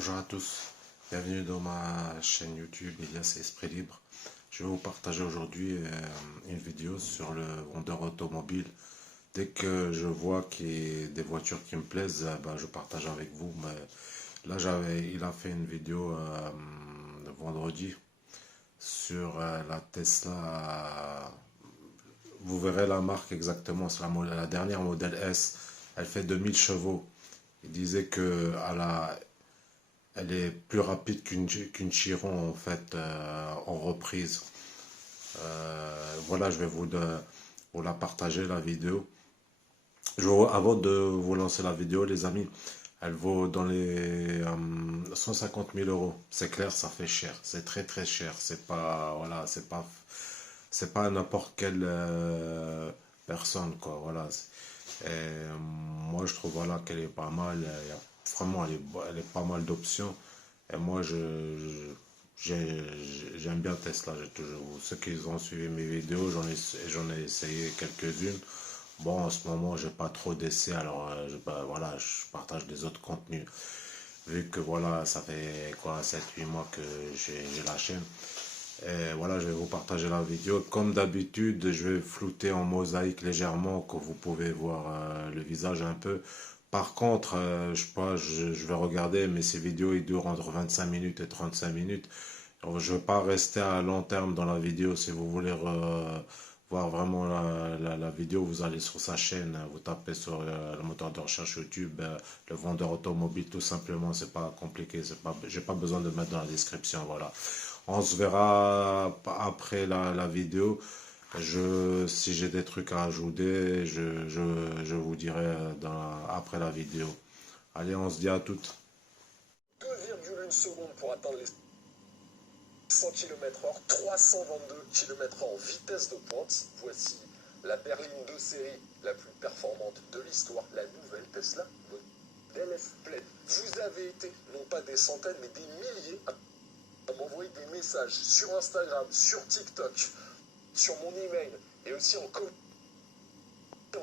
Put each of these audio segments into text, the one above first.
Bonjour à tous, bienvenue dans ma chaîne YouTube Elias Esprit Libre. Je vais vous partager aujourd'hui une vidéo sur le vendeur automobile. Dès que je vois qu'il y a des voitures qui me plaisent, je partage avec vous. Mais là, il a fait une vidéo le vendredi sur la Tesla. Vous verrez la marque exactement, c'est la dernière modèle S. Elle fait 2000 chevaux. Il disait que elle est plus rapide qu'une Chiron en fait en reprise. Voilà, je vais vous la partager la vidéo. Avant de vous lancer la vidéo, les amis, elle vaut dans les 150 000 euros. C'est clair, ça fait cher. C'est très très cher. C'est pas voilà, c'est pas n'importe quelle personne quoi. Voilà. Moi, je trouve voilà qu'elle est pas mal. Vraiment, elle est pas mal d'options. Et moi, j'aime bien Tesla. Ceux qui ont suivi mes vidéos, j'en ai essayé quelques-unes. Bon, en ce moment, j'ai pas trop d'essais, alors voilà, je partage des autres contenus. Vu que voilà, ça fait quoi, 7 8 mois que j'ai la chaîne. Et voilà, je vais vous partager la vidéo. Comme d'habitude, je vais flouter en mosaïque légèrement, que vous pouvez voir le visage un peu. Par contre, je sais pas, je vais regarder, mais ces vidéos, ils durent entre 25 minutes et 35 minutes. Alors, je ne vais pas rester à long terme dans la vidéo. Si vous voulez voir vraiment la vidéo, vous allez sur sa chaîne, vous tapez sur le moteur de recherche YouTube, le vendeur automobile, tout simplement. C'est pas compliqué. J'ai pas besoin de mettre dans la description. Voilà. On se verra après la vidéo. Si j'ai des trucs à ajouter, je vous dirai après la vidéo. Allez, on se dit à toutes. 2,1 secondes pour atteindre les 100 km/h, 322 km/h en vitesse de pointe. Voici la berline de série la plus performante de l'histoire, la nouvelle Tesla Model S Plaid. Vous avez été, non pas des centaines, mais des milliers à m'envoyer des messages sur Instagram, sur TikTok, sur mon email et aussi en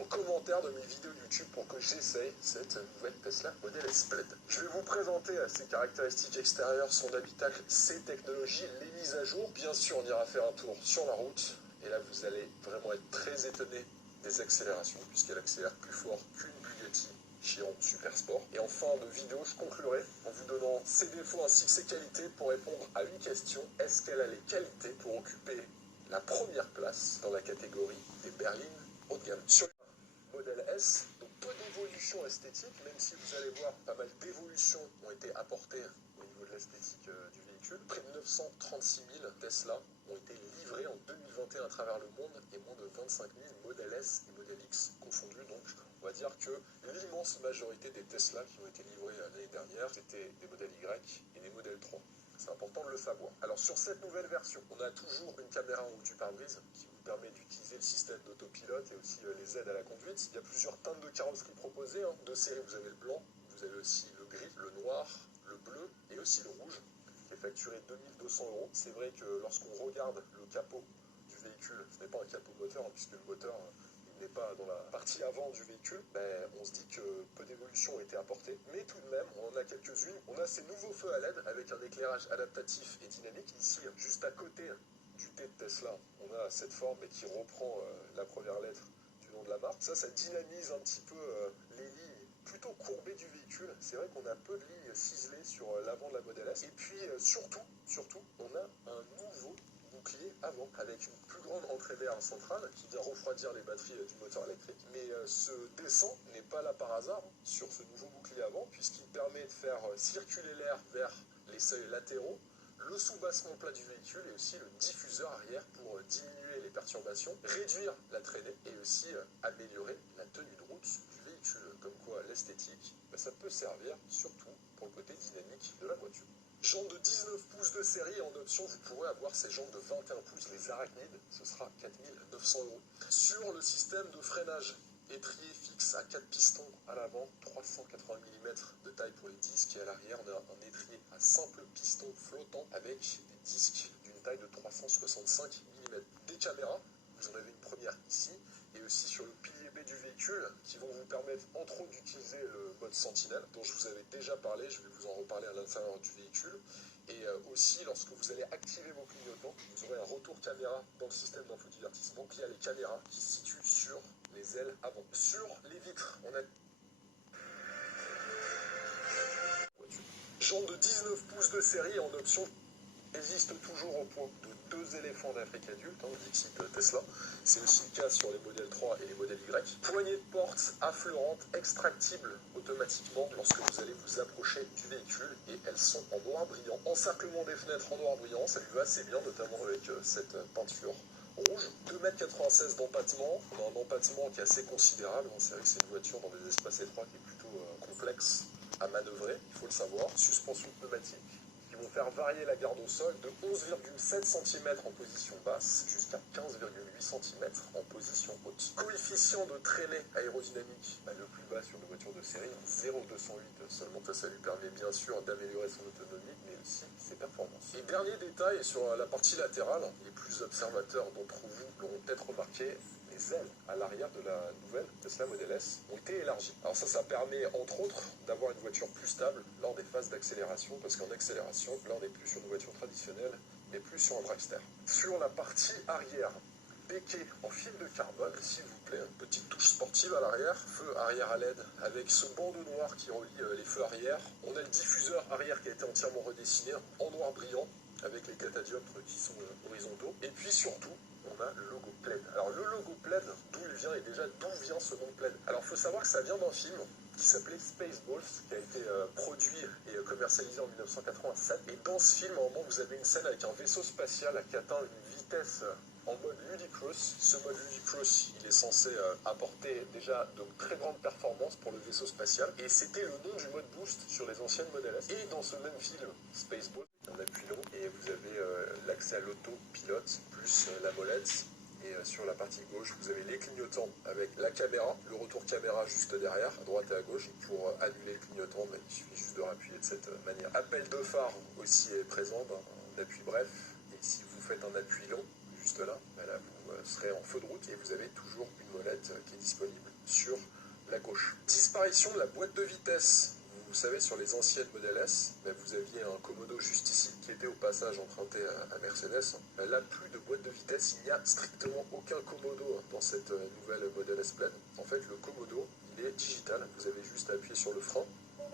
commentaire de mes vidéos YouTube pour que j'essaye cette nouvelle Tesla Model S Plaid. Je vais vous présenter ses caractéristiques extérieures, son habitacle, ses technologies, les mises à jour. Bien sûr, on ira faire un tour sur la route. Et là, vous allez vraiment être très étonné des accélérations, puisqu'elle accélère plus fort qu'une Bugatti Chiron Super Sport. Et en fin de vidéo, je conclurai en vous donnant ses défauts ainsi que ses qualités pour répondre à une question. Est-ce qu'elle a les qualités pour occuper la première place dans la catégorie des berlines haut de gamme? Sur Model S, donc peu d'évolution esthétique, même si vous allez voir pas mal d'évolutions ont été apportées au niveau de l'esthétique du véhicule. Près de 936 000 Tesla ont été livrés en 2021 à travers le monde et moins de 25 000 Model S et Model X confondus. Donc on va dire que l'immense majorité des Tesla qui ont été livrés l'année dernière, c'était des modèles Y et des modèles 3. C'est important de le savoir. Alors sur cette nouvelle version, on a toujours une caméra en haut du pare-brise qui vous permet d'utiliser le système d'autopilote et aussi les aides à la conduite. Il y a plusieurs teintes de carrosserie proposées. De série, vous avez le blanc, vous avez aussi le gris, le noir, le bleu et aussi le rouge, qui est facturé 2200 euros. C'est vrai que lorsqu'on regarde le capot du véhicule, ce n'est pas un capot moteur, puisque le moteur n'est pas dans la partie avant du véhicule, on se dit que peu d'évolutions ont été apportées, mais tout de même, on en a quelques-unes. On a ces nouveaux feux à LED avec un éclairage adaptatif et dynamique. Ici, juste à côté du T de Tesla, on a cette forme qui reprend la première lettre du nom de la marque. Ça dynamise un petit peu les lignes plutôt courbées du véhicule. C'est vrai qu'on a peu de lignes ciselées sur l'avant de la Model S. Et puis surtout, on a un nouveau bouclier avant avec une plus grande entrée d'air centrale qui vient refroidir les batteries du moteur électrique. Mais ce descend n'est pas là par hasard sur ce nouveau bouclier avant, puisqu'il permet de faire circuler l'air vers les seuils latéraux, le soubassement plat du véhicule et aussi le diffuseur arrière pour diminuer les perturbations, réduire la traînée et aussi améliorer la tenue de route du véhicule. Comme quoi l'esthétique, ça peut servir surtout pour le côté dynamique de la voiture. Jantes de 19 pouces de série, en option vous pourrez avoir ces jantes de 21 pouces, les arachnides, ce sera 4900 euros. Sur le système de freinage, étrier fixe à 4 pistons à l'avant, 380 mm de taille pour les disques, et à l'arrière on a un étrier à simple piston flottant avec des disques d'une taille de 365 mm. Des caméras, vous en avez une première ici, et aussi sur le pilier B du véhicule, qui vont vous permettre entre autres d'utiliser le mode sentinelle, dont je vous avais déjà parlé, je vais vous en reparler à l'intérieur du véhicule. Et aussi, lorsque vous allez activer vos clignotants, vous aurez un retour caméra dans le système d'infodivertissement via les caméras qui se situent sur les ailes avant. Sur les vitres, on a jantes de 19 pouces de série en option résiste toujours au poids de 2 éléphants d'Afrique adulte, Dixit Tesla. C'est aussi le cas sur les modèles 3 et les modèles Y. Poignée de porte affleurante, extractible automatiquement lorsque vous allez vous approcher du véhicule, et elles sont en noir brillant. Encerclement des fenêtres en noir brillant, ça lui va assez bien, notamment avec cette peinture rouge. 2,96 m d'empattement. On a un empattement qui est assez considérable. C'est vrai que c'est une voiture dans des espaces étroits qui est plutôt complexe à manœuvrer, il faut le savoir. Suspension pneumatique qui vont faire varier la garde au sol de 11,7 cm en position basse jusqu'à 15,8 cm en position haute. Coefficient de traînée aérodynamique le plus bas sur une voiture de série, 0,208 seulement. Ça lui permet bien sûr d'améliorer son autonomie, mais aussi ses performances. Et dernier détail sur la partie latérale, les plus observateurs d'entre vous l'auront peut-être remarqué, les ailes à l'arrière de la nouvelle Tesla Model S ont été élargies. Alors ça permet entre autres d'avoir une voiture plus stable lors des phases d'accélération, parce qu'en accélération, là on n'est plus sur une voiture traditionnelle, mais plus sur un dragster. Sur la partie arrière, béquet en fil de carbone, s'il vous plaît, une petite touche sportive à l'arrière, feu arrière à LED avec ce bandeau noir qui relie les feux arrière. On a le diffuseur arrière qui a été entièrement redessiné en noir brillant, avec les catadioptres qui sont horizontaux. Et puis surtout, on a le logo Plaid. Alors le logo Plaid, d'où il vient et déjà d'où vient ce nom Plaid? Alors il faut savoir que ça vient d'un film qui s'appelait Spaceballs, qui a été produit et commercialisé en 1987. Et dans ce film, à un moment, vous avez une scène avec un vaisseau spatial qui atteint une vitesse en mode ludicrous. Ce mode ludicrous, il est censé apporter déjà de très grandes performances pour le vaisseau spatial. Et c'était le nom du mode boost sur les anciennes Model S. Et dans ce même film, Spaceballs, on appuie long et vous avez l'accès à l'auto-pilote plus la molette. Et sur la partie gauche, vous avez les clignotants avec la caméra, le retour caméra juste derrière, à droite et à gauche. Pour annuler le clignotant, il suffit juste de rappuyer de cette manière. Appel de phare aussi est présent, en appui bref. Et si vous faites un appui long, juste là, là vous serez en feu de route et vous avez toujours une molette qui est disponible sur la gauche. Disparition de la boîte de vitesse. Vous savez, sur les anciennes Model S, vous aviez un commodo juste ici, qui était au passage emprunté à Mercedes. Là, plus de boîte de vitesse, il n'y a strictement aucun commodo dans cette nouvelle Model S Plaid. En fait, le commodo, il est digital. Vous avez juste à appuyer sur le frein,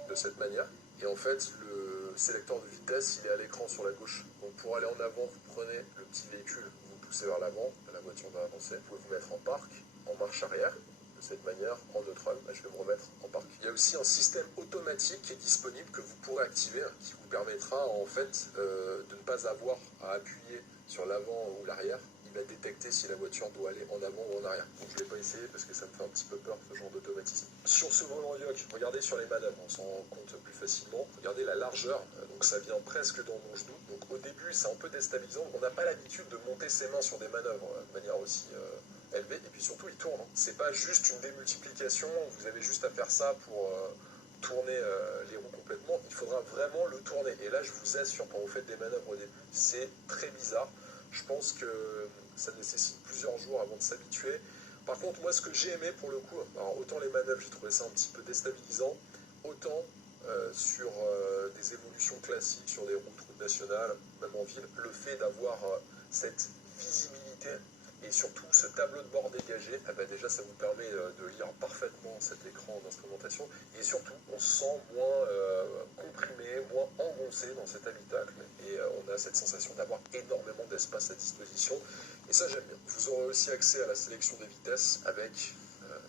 de cette manière. Et en fait, le sélecteur de vitesse, il est à l'écran sur la gauche. Donc pour aller en avant, vous prenez le petit véhicule, vous poussez vers l'avant, la voiture va avancer. Vous pouvez vous mettre en parc, en marche arrière, cette manière, en neutral, je vais me remettre en parc. Il y a aussi un système automatique qui est disponible que vous pourrez activer, qui vous permettra en fait de ne pas avoir à appuyer sur l'avant ou l'arrière. Il va détecter si la voiture doit aller en avant ou en arrière. Donc je ne l'ai pas essayé parce que ça me fait un petit peu peur ce genre d'automatisme. Sur ce volant yoke, regardez sur les manœuvres, on s'en rend compte plus facilement. Regardez la largeur, donc ça vient presque dans mon genou. Donc au début c'est un peu déstabilisant. On n'a pas l'habitude de monter ses mains sur des manœuvres de manière aussi élevé, et puis surtout il tourne. C'est pas juste une démultiplication, vous avez juste à faire ça pour tourner les roues complètement, il faudra vraiment le tourner. Et là je vous assure, quand vous faites des manœuvres au début, c'est très bizarre. Je pense que ça nécessite plusieurs jours avant de s'habituer. Par contre, moi ce que j'ai aimé pour le coup, alors autant les manœuvres j'ai trouvé ça un petit peu déstabilisant, autant sur des évolutions classiques, sur des routes nationales, même en ville, le fait d'avoir cette visibilité et surtout ce tableau de bord dégagé, déjà ça vous permet de lire parfaitement cet écran d'instrumentation, et surtout on se sent moins comprimé, moins engoncé dans cet habitacle, et on a cette sensation d'avoir énormément d'espace à disposition, et ça j'aime bien. Vous aurez aussi accès à la sélection des vitesses avec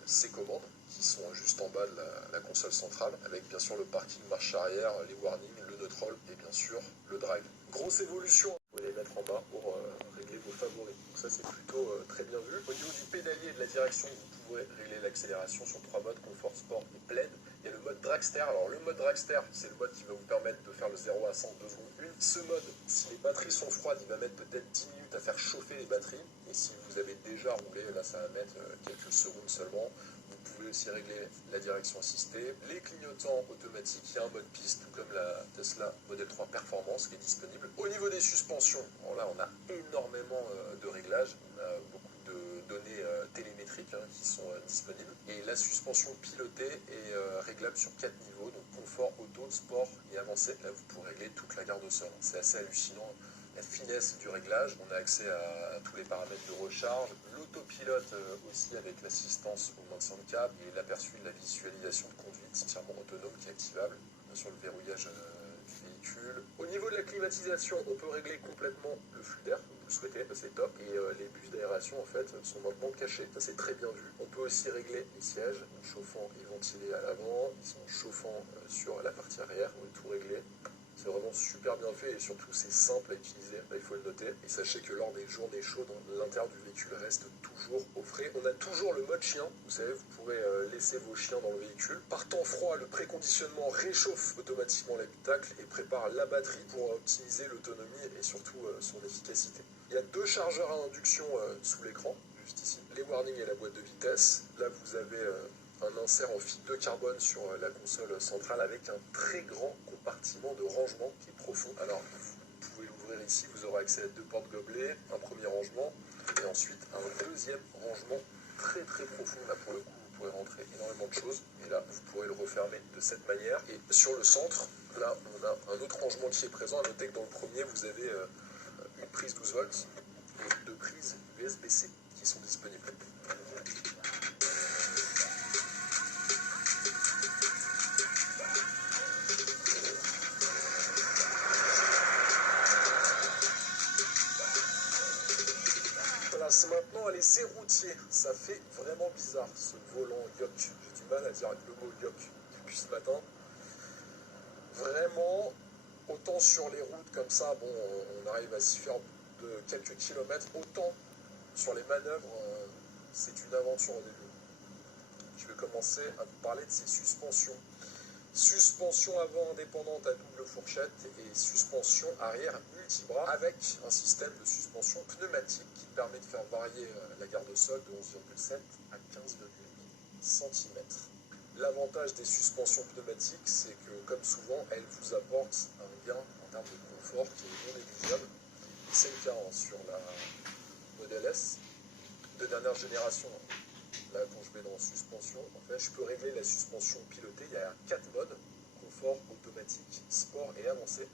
ces commandes qui sont juste en bas de la console centrale, avec bien sûr le parking marche arrière, les warnings, le neutral et bien sûr le drive. Grosse évolution, vous pouvez les mettre en bas pour régler vos favoris. Donc ça c'est plutôt très bien vu. Au niveau du pédalier et de la direction, vous pouvez régler l'accélération sur 3 modes, confort, sport et plaid. Il y a le mode dragster. Alors le mode dragster, c'est le mode qui va vous permettre de faire le 0 à 100 2 secondes 1. Ce mode, si les batteries sont froides, il va mettre peut-être 10 minutes à faire chauffer les batteries. Et si vous avez déjà roulé, là ça va mettre quelques secondes seulement. Vous pouvez aussi régler la direction assistée. Les clignotants automatiques, il y a un mode piste, tout comme la Tesla Model 3 Performance qui est disponible. Au niveau des suspensions, alors là on a énormément de réglages, on a beaucoup données télémétriques qui sont disponibles. Et la suspension pilotée est réglable sur 4 niveaux, donc confort, auto, sport et avancé. Là, vous pourrez régler toute la garde au sol. C'est assez hallucinant. La finesse du réglage, on a accès à tous les paramètres de recharge, l'autopilote aussi avec l'assistance au maintien de câble et l'aperçu de la visualisation de conduite entièrement autonome qui est activable sur le verrouillage du véhicule. Au niveau de la climatisation, on peut régler complètement le flux d'air, comme vous le souhaitez, c'est top. Et les bus d'aération en fait sont maintenant cachés, ça c'est très bien vu. On peut aussi régler les sièges, chauffants et ventilés à l'avant, ils sont chauffants sur la partie arrière, on peut tout régler. C'est vraiment super bien fait et surtout c'est simple à utiliser, il faut le noter. Et sachez que lors des journées chaudes, l'intérieur du véhicule reste toujours au frais. On a toujours le mode chien, vous savez, vous pourrez laisser vos chiens dans le véhicule. Par temps froid, le préconditionnement réchauffe automatiquement l'habitacle et prépare la batterie pour optimiser l'autonomie et surtout son efficacité. Il y a 2 chargeurs à induction sous l'écran, juste ici. Les warnings et la boîte de vitesse. Là vous avez un insert en fibre de carbone sur la console centrale avec un très grand compartiment de rangement qui est profond. Alors vous pouvez l'ouvrir ici, vous aurez accès à 2 portes gobelets, un premier rangement et ensuite un deuxième rangement très profond. Là pour le coup vous pourrez rentrer énormément de choses et là vous pourrez le refermer de cette manière. Et sur le centre, là on a un autre rangement qui est présent. À noter que dans le premier vous avez une prise 12 volts et 2 prises USB-C qui sont disponibles. C'est maintenant à l'essai routier. Ça fait vraiment bizarre ce volant yoke. J'ai du mal à dire le mot yoke depuis ce matin. Vraiment, autant sur les routes comme ça, bon, on arrive à s'y faire de quelques kilomètres, autant sur les manœuvres, c'est une aventure au début. Je vais commencer à vous parler de ces suspensions. Suspension avant indépendante à double fourchette et suspension arrière multibras avec un système de suspension pneumatique qui permet de faire varier la garde au sol de 11,7 à 15,8 cm. L'avantage des suspensions pneumatiques, c'est que comme souvent, elles vous apportent un gain en termes de confort qui est non négligeable. C'est le cas sur la Model S de dernière génération. Là, quand je vais dans suspension, en fait, je peux régler la suspension pilotée. Il y a 4 modes, confort, automatique, sport et avancé.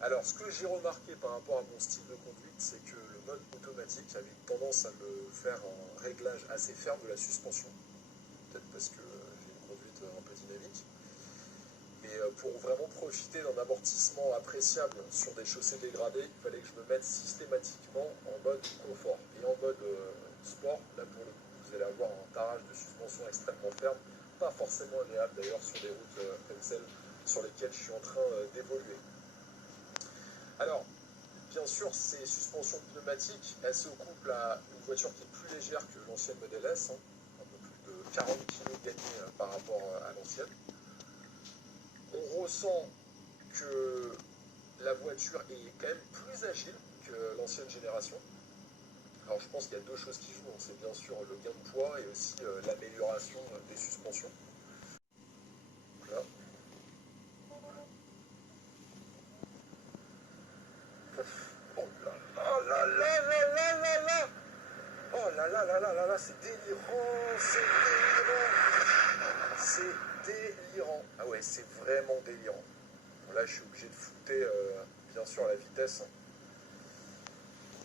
Alors, ce que j'ai remarqué par rapport à mon style de conduite, c'est que le mode automatique avait tendance à me faire un réglage assez ferme de la suspension. Peut-être parce que j'ai une conduite un peu dynamique. Mais pour vraiment profiter d'un amortissement appréciable sur des chaussées dégradées, il fallait que je me mette systématiquement en mode confort. Et en mode sport, là pour le coup, vous allez avoir un tarage de suspension extrêmement ferme, pas forcément agréable d'ailleurs sur des routes comme celles sur lesquelles je suis en train d'évoluer. Alors, bien sûr, ces suspensions pneumatiques, elles se couplent à une voiture qui est plus légère que l'ancienne Model S, un peu plus de 40 kg gagnés par rapport à l'ancienne. On ressent que la voiture est quand même plus agile que l'ancienne génération. Alors je pense qu'il y a 2 choses qui jouent, c'est bien sûr le gain de poids et aussi l'amélioration des suspensions. Là. Oh là là là là là là là. Oh là là là là là là, c'est délirant, c'est délirant. Ah ouais, c'est vraiment délirant. Bon, là je suis obligé de flouter bien sûr la vitesse.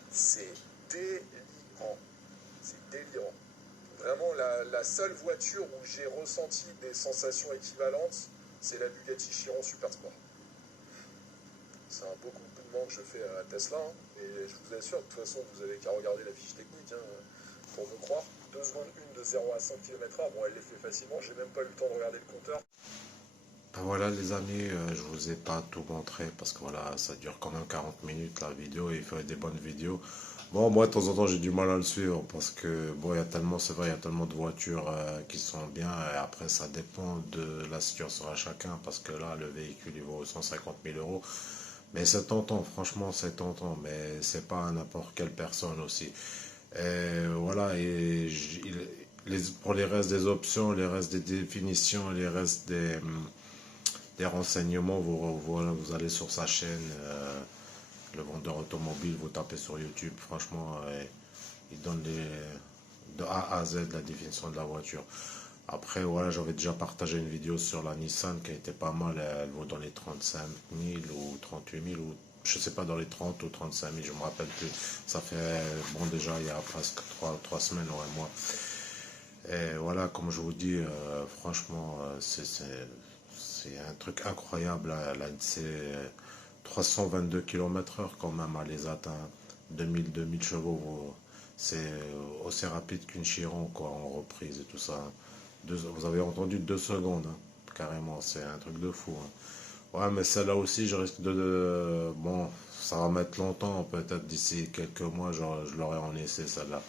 C'est délirant. C'est délirant. Vraiment, la seule voiture où j'ai ressenti des sensations équivalentes, c'est la Bugatti Chiron Super Sport. C'est un beau compliment que je fais à Tesla, et je vous assure, de toute façon, vous avez qu'à regarder la fiche technique pour me croire. 2 secondes 1 de 0 à 100 km/h, bon, elle les fait facilement, j'ai même pas eu le temps de regarder le compteur. Ben voilà les amis, je vous ai pas tout montré parce que voilà, ça dure quand même 40 minutes la vidéo et il faut des bonnes vidéos. Bon, moi de temps en temps j'ai du mal à le suivre parce que bon, il y a tellement, c'est vrai, il y a tellement de voitures qui sont bien et après ça dépend de la situation à chacun parce que là le véhicule il vaut 150 000 euros. Mais c'est tentant, franchement c'est tentant, mais c'est pas à n'importe quelle personne aussi. Et voilà, et pour les restes des options, les restes des définitions, les restes des renseignements, vous allez sur sa chaîne, le vendeur automobile, vous tapez sur YouTube, franchement, il donne de A à Z la définition de la voiture. Après, voilà, j'avais déjà partagé une vidéo sur la Nissan qui a été pas mal. Elle vaut dans les 35 000 ou 38 000 ou je sais pas, dans les 30 ou 35 000, je me rappelle plus. Ça fait, bon, déjà, il y a presque trois semaines, ouais, moi. Et voilà, comme je vous dis, franchement, c'est un truc incroyable. Là, c'est 322 km/h quand même à les atteindre. 2000 chevaux, c'est aussi rapide qu'une Chiron, quoi, en reprise et tout ça. Vous avez entendu 2 secondes, hein, carrément, c'est un truc de fou, hein. Ouais, mais celle-là aussi, je risque bon, ça va mettre longtemps, peut-être d'ici quelques mois, je l'aurai en essai, celle-là.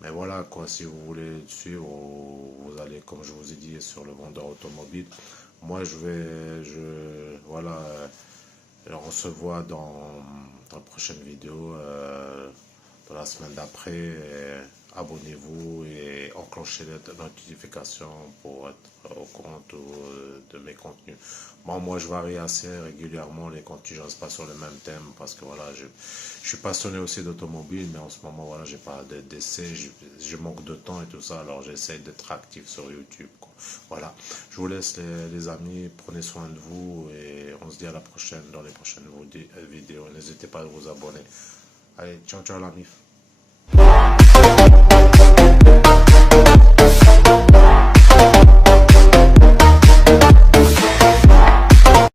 Mais voilà, quoi, si vous voulez le suivre, vous allez, comme je vous ai dit, sur le vendeur automobile. Moi, voilà, on se voit dans la prochaine vidéo, dans la semaine d'après. Abonnez-vous et enclenchez les notifications pour être au courant de mes contenus. Bon, moi, je varie assez régulièrement les contenus, je reste pas sur le même thème parce que voilà, je suis passionné aussi d'automobile, mais en ce moment, voilà, j'ai pas d'essai, je manque de temps et tout ça, alors j'essaie d'être actif sur YouTube, quoi. Voilà, je vous laisse les amis, prenez soin de vous et on se dit à la prochaine dans les prochaines vidéos. N'hésitez pas à vous abonner. Allez, ciao, ciao l'ami.